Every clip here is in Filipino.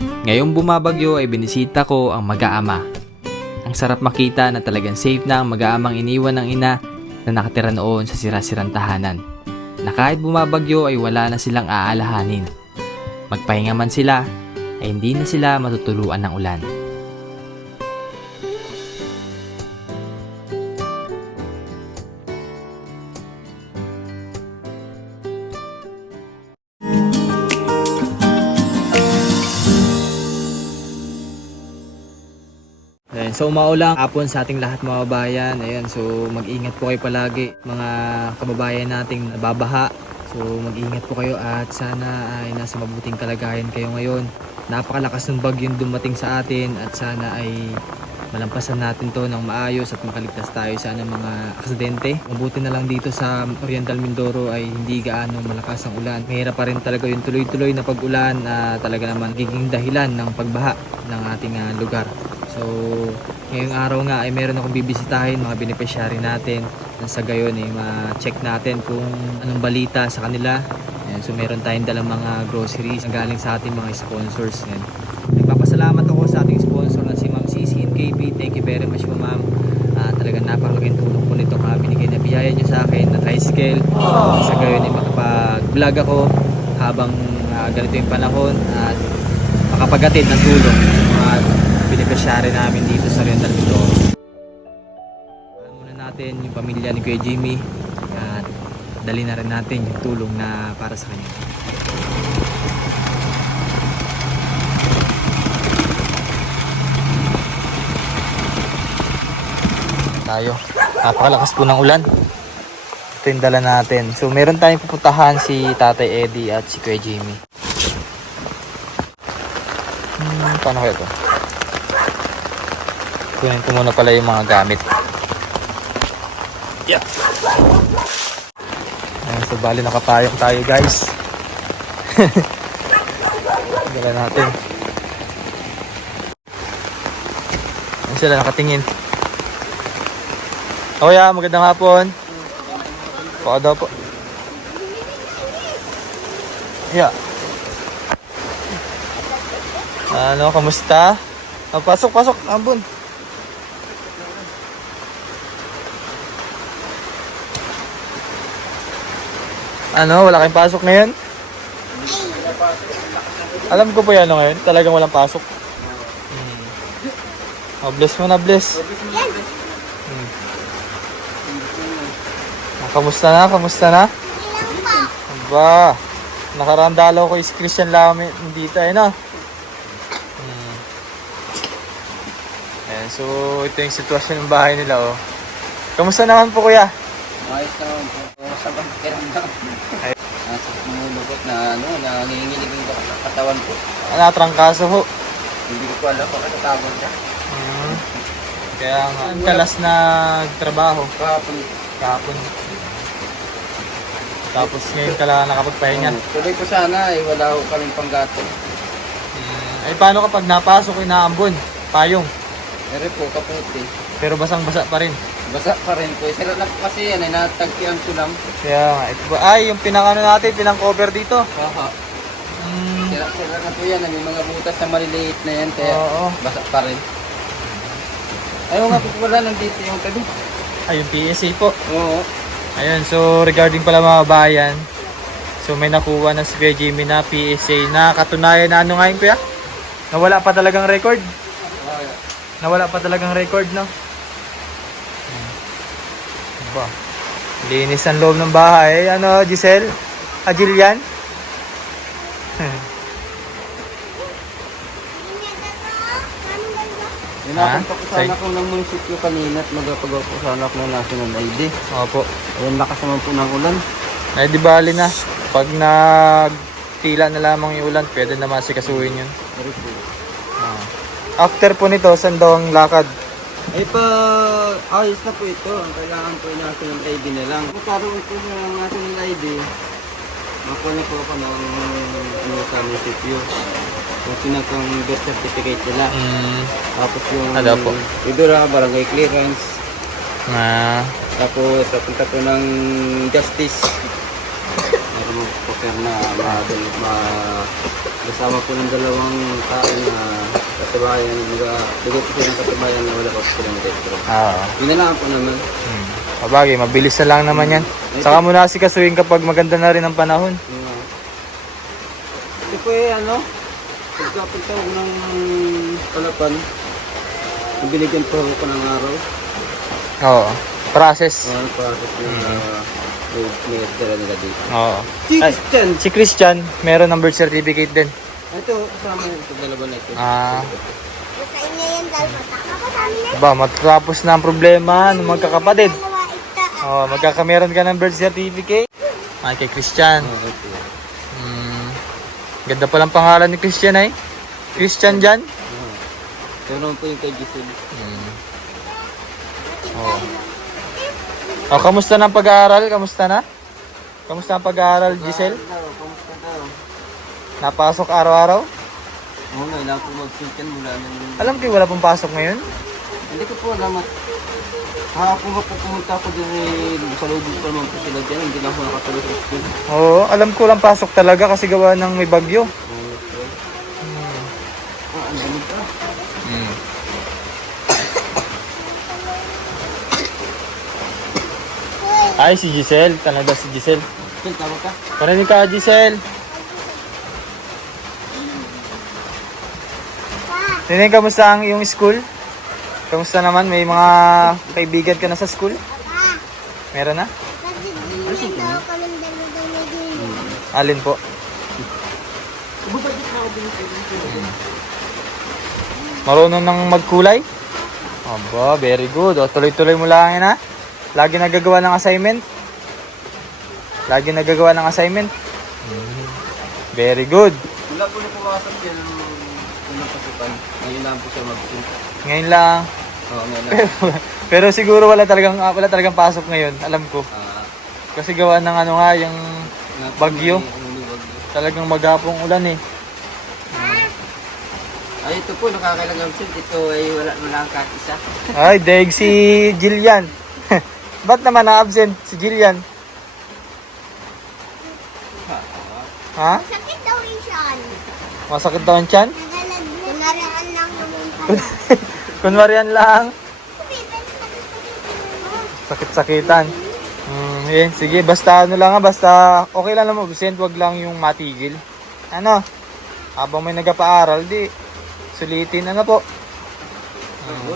Ngayong bumabagyo ay binisita ko ang mag-aama. Ang sarap makita na talagang safe na ang mag-aamang iniwan ng ina na nakatira noon sa sira-sirang tahanan. Na kahit bumabagyo ay wala na silang aalahanin. Magpahinga man sila ay hindi na sila matutuluan ng ulan. Ayan, so maulang hapon sa ating lahat mga kababayan. Ayan, so mag-ingat po kayo palagi mga kababayan nating nababaha. So mag-ingat po kayo at sana ay nasa mabuting kalagayan kayo ngayon. Napakalakas ng bagyong dumating sa atin at sana ay malampasan natin to ng maayos at makaligtas tayo sa mga aksidente. Mabuti na lang dito sa Oriental Mindoro ay hindi gaano malakas ang ulan. Mahirap pa rin talaga yung tuloy-tuloy na pag-ulan na talaga naman giging dahilan ng pagbaha ng ating lugar. So, ngayong araw nga ay meron akong bibisitahin mga beneficiary natin. Sa gayon ay ma-check natin kung anong balita sa kanila. Ayan, so meron tayong dalang mga groceries na galing sa ating mga sponsors. Ayan. Nagpapasalamat ako sa ating sponsor na si Ma'am CC and KB. Thank you very much po ma'am. Talagang napakalaking tulong po nito binigay na biyaya nyo sa akin na tricycle. Sa gayon ay makapag-vlog ako habang ganito yung panahon at makapagatid ng tulong sa mga beneficiary namin dito sa Oriental Mindoro. Muna natin yung pamilya ni Kuya Jimmy at dali na rin natin yung tulong na para sa kanya. Tayo. Napakalakas po ng ulan. Ito yung dala natin. So meron tayong pupuntahan si Tatay Eddie at si Kuya Jimmy. Paano kaya ito? Kunin ko muna pala yung mga gamit. Yeah. Ayan, so bali nakapayong tayo guys. Dala natin. Ayan sila nakatingin. Oh yeah, magandang hapon. Baka daw po. Yeah. Ano, kamusta? Pasok, ambon. Ano, wala kayong pasok ngayon? Alam ko po yan ngayon, talagang walang pasok. Oh, bless mo na, bless. Kamusta na? Aba, nakarandalaw ko is Christian Lami dito no? Ayan, so ito yung sitwasyon ng bahay nila Kamusta naman po kuya? Ayos naman po. Sa bangkiran lang. Nasa lumulubot na nanginginig yung katawan ko. Trangkaso ho. Hindi ko alam kung katatawag niya. Kaya nga, kalas na trabaho. Kahapon. Tapos ngayon ka lang nakapagpahinga. Tuloy ko sana wala ko kaming panggato. Ay paano kapag napasok inaambon? Payong. Pero po kaputi. Pero basang-basa pa rin. Basa pa rin po. Sira na po kasi yan natagpian ko lang. Kaya nga, ito ba? Ay, yung pinakano natin, pinang-cover dito. Haha. Sira na po yan. May mga butas na maliliit na yan. Kaya basa pa rin. Ayaw nga po pala nandito yung tabi. Ay, yung PSA po. Oo. Ayun, so regarding pala mga bayan, so may nakuha na si Kuya Jimmy na PSA na katunayan na ano nga yun kuya? Nawala pa talagang record? Nawala pa talagang record, no? Ba, linis ang loob ng bahay. Ano, Giselle? Jillian? Napunta ko sana ko ng munisipyo kanina at magpagawa ko sana ako ng national ID. Opo. Ayun, lakas naman po ng ulan. Ay, di bali na. Pag nagtila na lamang yung ulan, pwede na masikasuhin yun. Pero po. After po nito, saan daw ang lakad? Ay pa, ayos na po ito. Ang kailangan po yung national ID na lang. Kung parang ito yung national ID, makuha na po ako ng sa munisipyo. Yung pinakang birth certificate nila. Tapos yung barangay clearance. Tapos papunta po ng justice. worker na kasama po ng dalawang tao na katibayan, bigay po silang katibayan na wala pa po silang retro. Yun na lang po naman. Kabagay, mabilis na lang naman yan. Saka mo na sikasuhin kapag maganda na rin ang panahon. Ito po pagkapunta ko ng Palapan, binigyan po ako ng araw. Oo. Process. Process na may dala nila dito. Oo. Si Ay, Christian! Si Christian, meron ng birth certificate din. Ito, kasama yung dalawa na ito. Sa inyo yan, dahil matakot sa amin. Ba, matapos na ang problema ng magkakapatid. Dalawa ita. Magkakameron ka ng birth certificate. Ay, kay Christian. Okay. Ganda palang pangalan ni Christian ay. Christian Jan. Ito naman po yung kay Giselle. Oh, kamusta na ang pag-aaral? Kamusta na? Kamusta ang pag-aaral, Giselle? Kamusta daw? Napasok araw-araw? Oo nga, ilang po mag-sinkan mula ng... Alam ko wala pong pasok ngayon. Hindi ko po alam at... Hapon nga po pumunta ako din sa loob pa naman po sila dyan. Hindi lang ako nakatuloy sa school. Oo, alam ko lang pasok talaga kasi gawa ng may bagyo. Ang dami ka. Ay, si Giselle. Talaga si Giselle. Giselle, tawag ka? Parinig ka, Giselle. Nene, kamusta ang iyong school? Kamusta naman? May mga kaibigan ka na sa school? Papa, Meron na? nagdidinig daw kami dalawa daw may gilid. Alin po? Bubadit na ako din kayo. Marunong nang magkulay? Aba, very good. O, tuloy-tuloy mo lang yan ha. Lagi nagagawa ng assignment? Lagi nagagawa ng assignment? Very good. Wala po na pumasok yan ng unang pasukan. Ngayon lang po siya mag-sync. Ngayon lang. Oo, ngayon lang. Pero siguro wala talagang pasok ngayon. Alam ko. Kasi gawa ng yung bagyo. Talagang maghapong ulan eh. Ay, ito po, nakakailang absent. Ito ay wala ang kahit isa. Ay, daig si Jillian. Ba't naman na-absent si Jillian? Ha? Sakit daw rin siya. Masakit daw ang tiyan? Kunarian lang naman pala. Kunwarian lang. Sakit-sakitan. Yun, sige, basta basta okay lang naman, absent, wag lang yung matigil. Habang may nagpa-aaral, di sulitin po. Opo.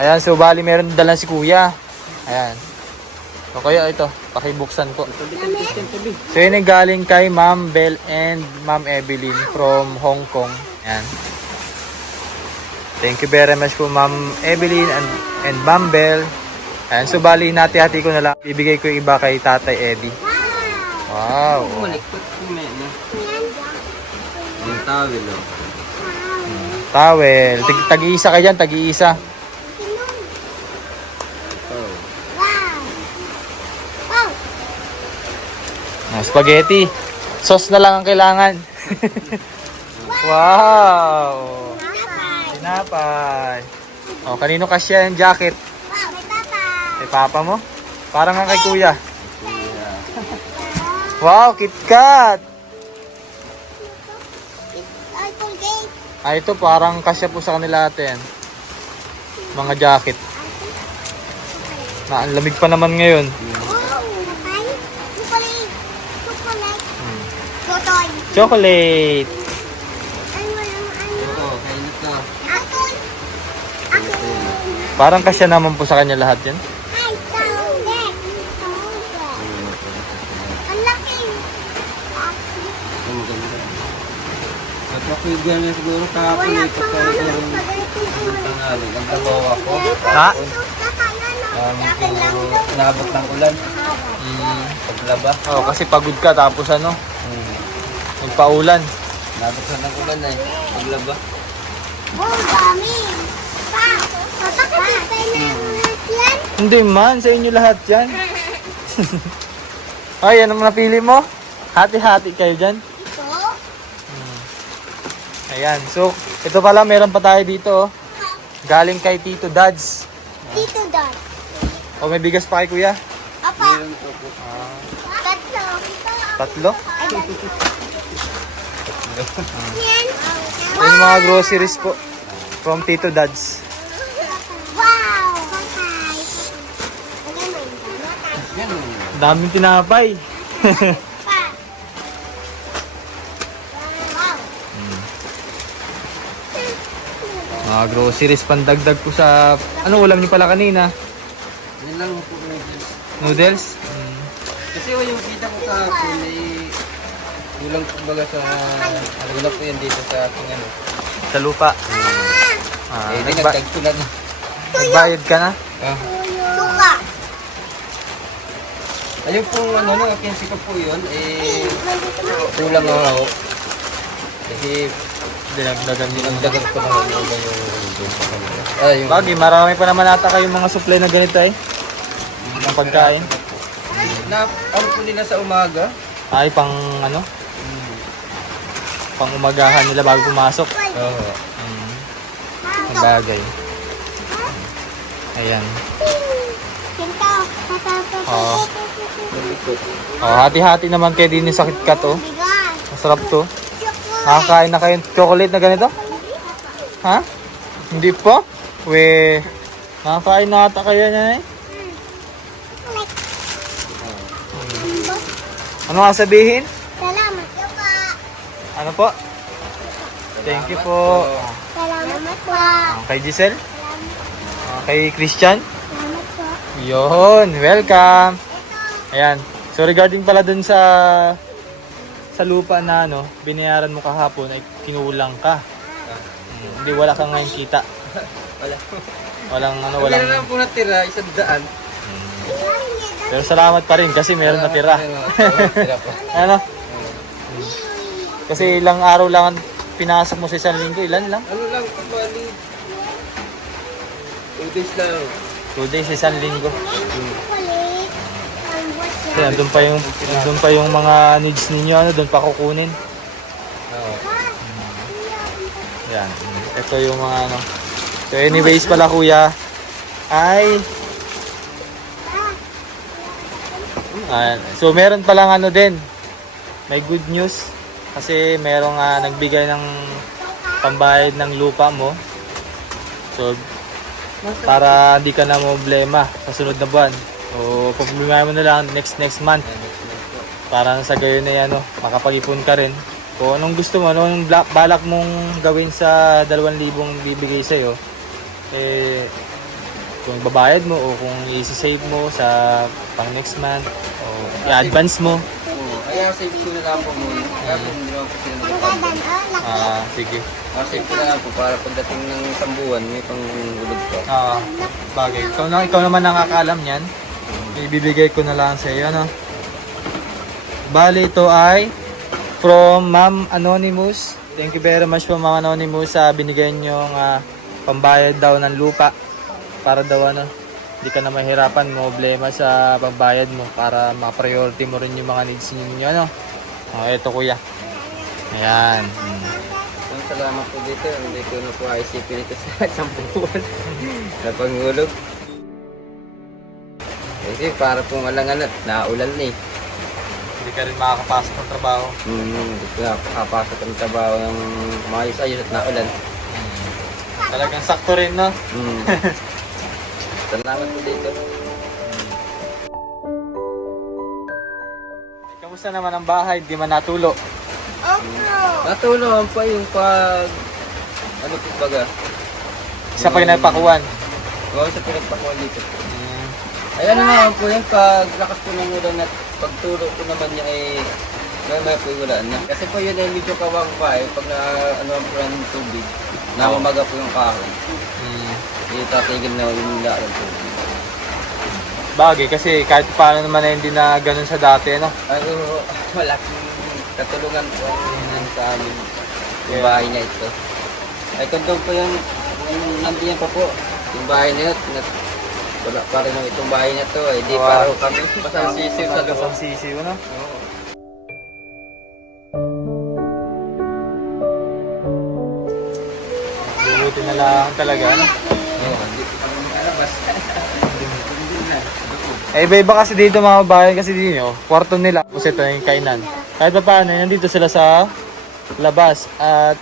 Ayan, so bali meron dalan si kuya. Ayan. O kaya ito, pakibuksan ko. So yun ay galing kay Ma'am Bell and Ma'am Evelyn from Hong Kong. Ayan. Thank you very much po Ma'am Evelyn and Ma'am Bell. Ayan, so bali hati-hati ko na lang. Ibigay ko yung iba kay Tatay Eddie. Wow. Malikot yung mena. Yung towel, oh. Towel. Tag-iisa ka dyan, tag-iisa. Oh. Spaghetti. Sauce na lang ang kailangan. Wow. Tinapay. O, kanino kasya yung jacket? Kay papa mo? Parang nga kay kuya. Wow, KitKat. Ito parang kasya po sa kanila ate yan. Mga jacket. Ang lamig pa naman ngayon. Chocolate. Ito, kainit na. Parang kasya naman po sa kanya lahat yan. Ang maganda. At ako yung ganyan siguro kahapon ay pagkain yung tanghali. Ang trabaho ako. Ha? Nabot ng ulan. Paglaba. Oh, kasi pagod ka tapos nagpaulan. Nabot na ng ulan ay. Paglaba. Dami! Pa! Bakit tayo na lahat yan? Hindi man, sa inyo lahat yan. Ay, ano napili mo? Hati-hati kayo dyan. Ito? Ayan, so ito pala meron pa tayo dito. Galing kay Tito Dads. Dito, Dad. O may bigas pa kay kuya? Apa. Meron po po. Tatlo. Tatlo? Ay, tatlo. Yan. Yan yung mga groceries po. From Tito Dads. Wow. Patay. Lagay mo yung Yan. Daming tinapay. pa. Wow. Mga groceries pandagdag po sa... Ano ulam niyo pala kanina? Yan lang po noodles. Noodles? Kasi yung kita ko kahapon ay kulang kumbaga sa kulang po yan dito sa aking ano. Sa lupa. Eh, dinagdag ko lang. Nagbayad ka na? Ah. Suka. Ayun pong ano, akin ko po yun, eh, kulang ako. Kasi Dinagdagan niyo lang. dinagdagan ko naman yung yung Bagay, marami pa naman ata kayong mga supply na ganito eh. Ng pagkain. na ano po nila sa umaga. Ay, pang ano? Pang umagahan nila bago pumasok. Oo. Ang bagay. Ayan. Kinto. Oo. Oh, hati-hati naman kayo din sa KitKat oh. Bigas. Masarap to. Nakakain na kayong chocolate na ganito? Ha? Hindi pa? We, nakakain na ata kayo niya eh. Ano nga sabihin? Salamat. Suka. Ano po? Thank you po. Salamat po. Kay Giselle? Kay Christian? Salamat po. Yun, welcome. Ayan. So regarding pala dun sa lupa na ano, binayaran mo kahapon ay kinulang ka. Hindi wala kang ngayon kita. Wala. Walang ano, Wala walang. lang po natira, 100. Pero salamat pa rin kasi meron natira. Tira po. Ano? Kasi ilang araw lang ang pinasok mo sa isang linggo. Ilan lang? Ano lang, kumali. 2 days lang. 2 days, isang linggo. Kulit. Ang buwas Kasi andun pa yung mga needs ninyo, ano, doon pa kukunin. Oo. Yan. Ito yung mga ano. So anyways pala kuya, ay ayan. So meron palang ano din. May good news kasi merong nagbigay ng pambayad ng lupa mo. So para hindi ka na problema sa sunod na buwan. So problema mo na lang next month. Para sa gayon na yan, makapag-ipon ka rin. Kung anong gusto mo, anong balak mong gawin sa 2,000 bibigay sa'yo, eh, kung babayad mo o kung i-save mo sa pang next month o i-advance mo. Oo. Kaya save ko na lang po muna. Kaya po hindi naman po sila nagpapalala. Sige. Save ko na lang po para pagdating ng isang buwan, may pangulog po. Bagay. Ikaw naman nakakaalam yan. Ibibigay ko na lang sa iyo, no? Bali, ito ay from Ma'am Anonymous. Thank you very much po Ma'am Anonymous sa binigay niyong pambayad daw ng lupa. Para daw hindi ka na mahirapan, problema sa pagbayad mo para ma-priority mo rin yung mga needs ninyo, ano? Ito kuya. Ayan. Ang salamat po dito. Hindi ko na po isipin ito sa isang buwan na pangulog. Kasi para pong alangan at naulan na eh. Hindi ka rin makakapasok ng trabaho. Hindi ko nakapasok ang trabaho ng maayos-ayos at naulan. Talagang sakto rin, no? Salamat po dito. Kamusta naman ang bahay? Di man natulo. Natulungan pa yung pag... Ano po baga? Isa pa yung nagpakuan. Oo, sa pinagpakuha dito. Ay ano naman po yan, pag lakas po ng ulan at pagtulog ko naman niya ay may po yung ulan na. Kasi po yun ay medyo kawang pa eh, pag na ano po ng tubig, namamaga po yung kahoy. Itatigil na yung laan po. Bagay kasi kahit paano naman ay hindi na ganun sa dati, no? Ano, malaking katulungan po ang sa amin. Yung bahay niya ito. Ay kung doon po yung nandiyan pa po, yung bahay niya, wala pa rin itong bahay na to, hindi pa rin kami masansisiw sa loob. Masansisiw, no? Oo. Buti na lang talaga, no? Oo, hindi pa kami alabas. Hindi na. Eh, iba-iba kasi dito mga bayan kasi dito, kwarto nila. Kasi ito yung kainan. Kahit pa paano, nandito sila sa labas at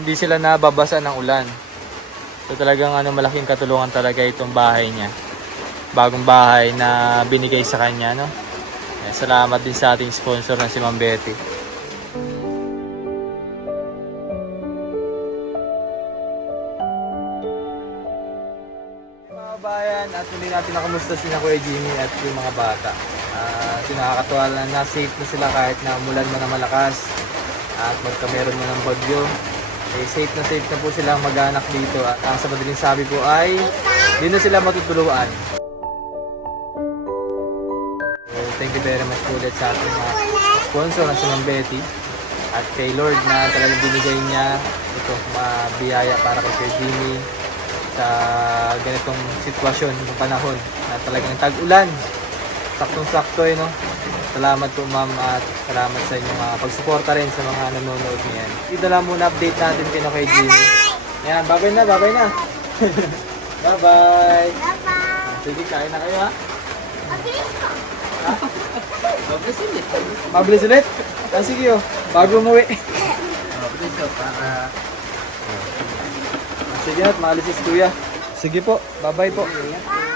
hindi sila nababasa ng ulan. So talagang malaking katulungan talaga itong bahay niya. Bagong bahay na binigay sa kanya, no? Eh, salamat din sa ating sponsor na si Ma'am Betty. Mga bayan, at hindi natin nakumusta si Kuya Jimmy at yung mga bata. Nakakatuwa na safe na sila kahit na umulan man na malakas at magka meron man ng bagyo. Eh, safe na po silang mag-anak dito at ang sa madaling sabi po ay di na sila matutuluan. So, thank you very much po ulit sa ating mga sponsor na si Ma'am Betty at kay Lord na talagang binigay niya ito mabiyaya para kay Kuya Jimmy sa ganitong sitwasyon ng panahon na talagang tag-ulan. Saktong-sakto no? Salamat po ma'am at salamat sa inyong pagsuporta rin sa mga nanonood niyan. Ito lang muna update natin kay Jimmy. Yan, babay na. Bye-bye. Bye-bye. Sige, kain na kayo ha. Mabilis ko. Mabilis ulit. Mabilis ulit? Sige bago umuwi. Mabilis ko para... Sige at maalis si Kuya. Sige po, bye-bye po. Bye.